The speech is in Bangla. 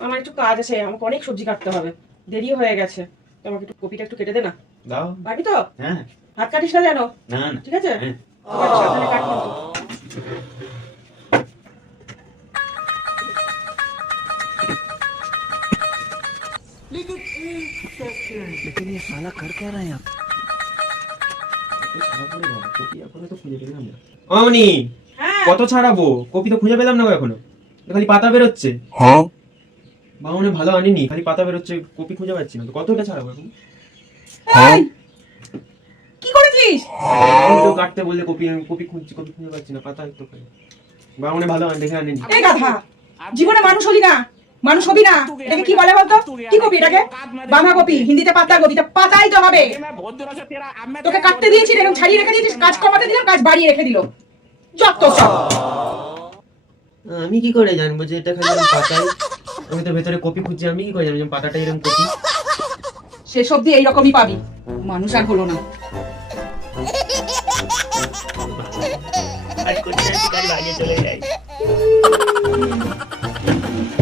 আমার একটু কাজ আছে আমাকে অনেক সবজি কাটতে হবে। দেরি হয়ে গেছে। তো আমাকে একটু কপিটা একটু কেটে দে না। দাও। পারবি তো? হ্যাঁ। হাত কাটিস না যেন? না ঠিক আছে? হ্যাঁ। একটু সাবধানে কাট কিন্তু। অমনি। হ্যাঁ কত ছাড়াবো? কপি তো খুঁজে পেলাম না এখনও। খালি পাতা বেরোচ্ছে। বাউনে ভালো আনিনি খালি পাতা বেরোচ্ছে কপি খুঁজে পাচ্ছি না। তো কতটা ছাড়াবো এখন? এই, কি করেছিস? তো কাটতে বললে কপি আমি কপি খুঁজছি কপি খুঁজে পাচ্ছি না পাতা একটু বাউনে ভালো আনি দেখে আনিনি। এই গাধা জীবনে মানুষ হলি না মানুষ হবি না। এটাকে কি বলে বলতো? কি কপি এটাকে? বাঁধা কপি হিন্দিতে পাতা কপি তা পাতাই তো হবে। তোকে কাটতে দিয়েছি এরকম ছাড়িয়ে রেখে দিয়েছিস কাজ কমাতে দিলাম কাজ বাড়িয়ে রেখে দিল। যত সব। আমি কি করে জানব যে এটা খালি পাতায়? আমি তো ভেতরে কপি খুঁজছি আমি কি করে জানব যে পাতাটা এরকম কপি? শেষ অব্দি এইরকমই পাবি। মানুষ আর হলো না। চলে যাই